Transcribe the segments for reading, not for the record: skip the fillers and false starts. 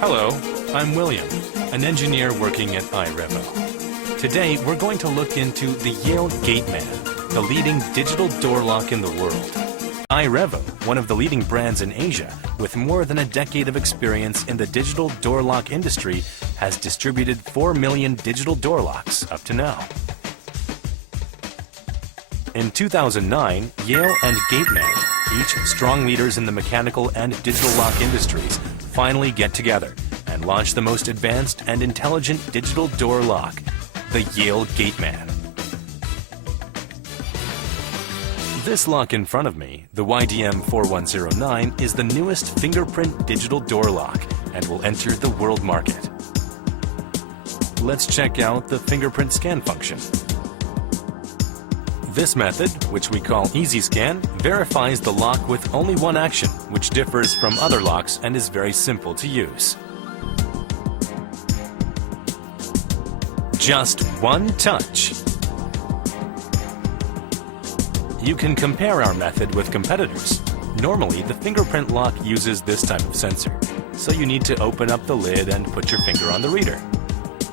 Hello, I'm William, an engineer working at iRevo. Today, we're going to look into the Yale Gateman, the leading digital door lock in the world. iRevo, one of the leading brands in Asia, with more than a decade of experience in the digital door lock industry, has distributed 4 million digital door locks up to now. In 2009, Yale and Gateman, each strong leaders in the mechanical and digital lock industries, finally get together and launch the most advanced and intelligent digital door lock, the Yale Gateman. This lock in front of me, the YDM4109, is the newest fingerprint digital door lock and will enter the world market. Let's check out the fingerprint scan function. This method, which we call Easy Scan, verifies the lock with only one action, which differs from other locks and is very simple to use. Just one touch. You can compare our method with competitors. Normally, the fingerprint lock uses this type of sensor, so you need to open up the lid and put your finger on the reader.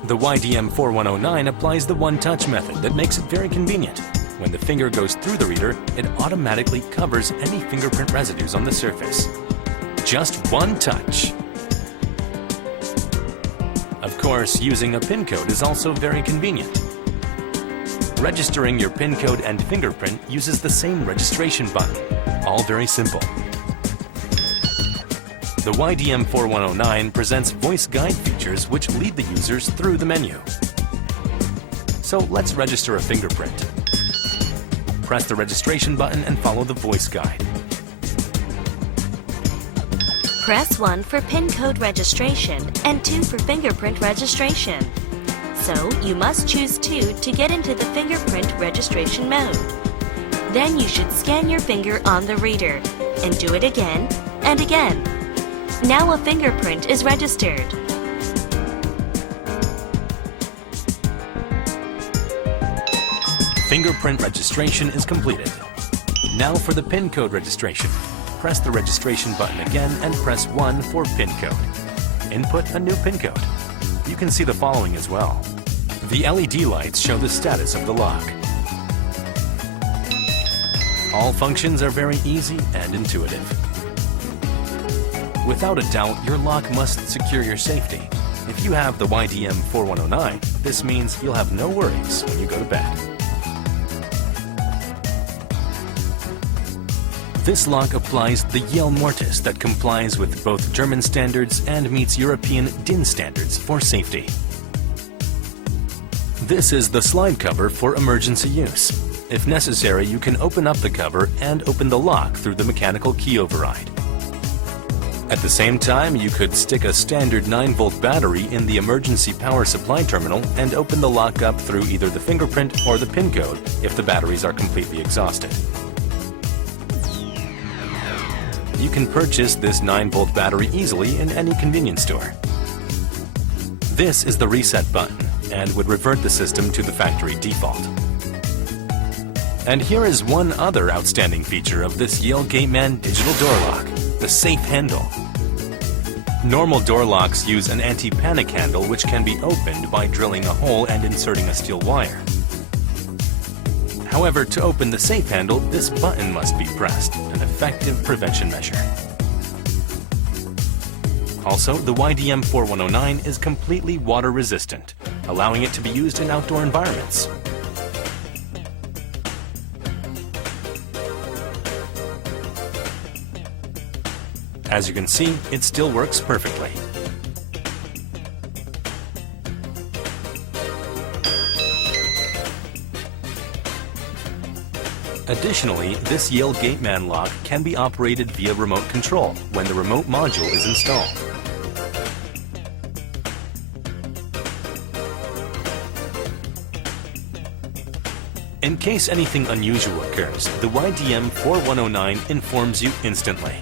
The YDM4109 applies the one-touch method that makes it very convenient. When the finger goes through the reader, it automatically covers any fingerprint residues on the surface. Just one touch. Of course, using a PIN code is also very convenient. Registering your PIN code and fingerprint uses the same registration button. All very simple. The YDM4109 presents voice guide features which lead the users through the menu. So let's register a fingerprint. Press the registration button and follow the voice guide. Press 1 for PIN code registration and 2 for fingerprint registration. So you must choose 2 to get into the fingerprint registration mode. Then you should scan your finger on the reader and do it again and again. Now a fingerprint is registered. Fingerprint registration is completed. Now for the PIN code registration. Press the registration button again and press 1 for PIN code. Input a new PIN code. You can see the following as well. The LED lights show the status of the lock. All functions are very easy and intuitive. Without a doubt, your lock must secure your safety. If you have the YDM4109, this means you'll have no worries when you go to bed. This lock applies the Yale mortise that complies with both German standards and meets European DIN standards for safety. This is the slide cover for emergency use. If necessary, you can open up the cover and open the lock through the mechanical key override. At the same time, you could stick a standard 9-volt battery in the emergency power supply terminal and open the lock up through either the fingerprint or the PIN code if the batteries are completely exhausted. You can purchase this 9-volt battery easily in any convenience store. This is the reset button and would revert the system to the factory default. And here is one other outstanding feature of this Yale Gateman digital door lock, the safe handle. Normal door locks use an anti-panic handle which can be opened by drilling a hole and inserting a steel wire. However, to open the safe handle, this button must be pressed, an effective prevention measure. Also, the YDM4109 is completely water resistant, allowing it to be used in outdoor environments. As you can see, it still works perfectly. Additionally, this Yale Gateman lock can be operated via remote control when the remote module is installed. In case anything unusual occurs, the YDM4109 informs you instantly.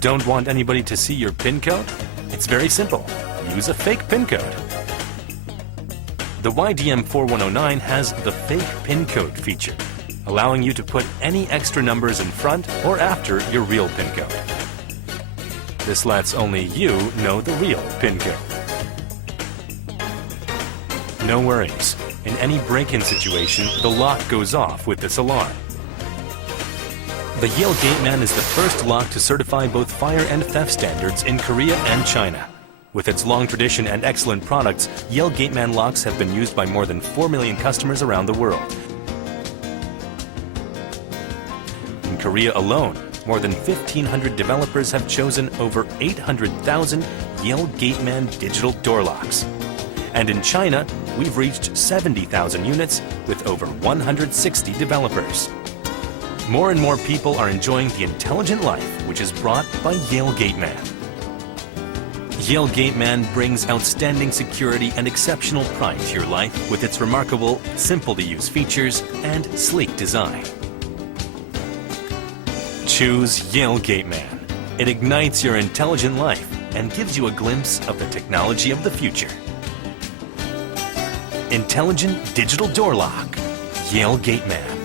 Don't want anybody to see your PIN code? It's very simple. Use a fake PIN code. The YDM4109 has the fake PIN code feature, allowing you to put any extra numbers in front or after your real PIN code. This lets only you know the real PIN code. No worries. In any break-in situation, the lock goes off with this alarm. The Yale Gateman is the first lock to certify both fire and theft standards in Korea and China. With its long tradition and excellent products, Yale Gateman locks have been used by more than 4 million customers around the world. In Korea alone, more than 1,500 developers have chosen over 800,000 Yale Gateman digital door locks. And in China, we've reached 70,000 units with over 160 developers. More and more people are enjoying the intelligent life which is brought by Yale Gateman. Yale Gateman brings outstanding security and exceptional pride to your life with its remarkable, simple-to-use features and sleek design. Choose Yale Gateman. It ignites your intelligent life and gives you a glimpse of the technology of the future. Intelligent digital door lock, Yale Gateman.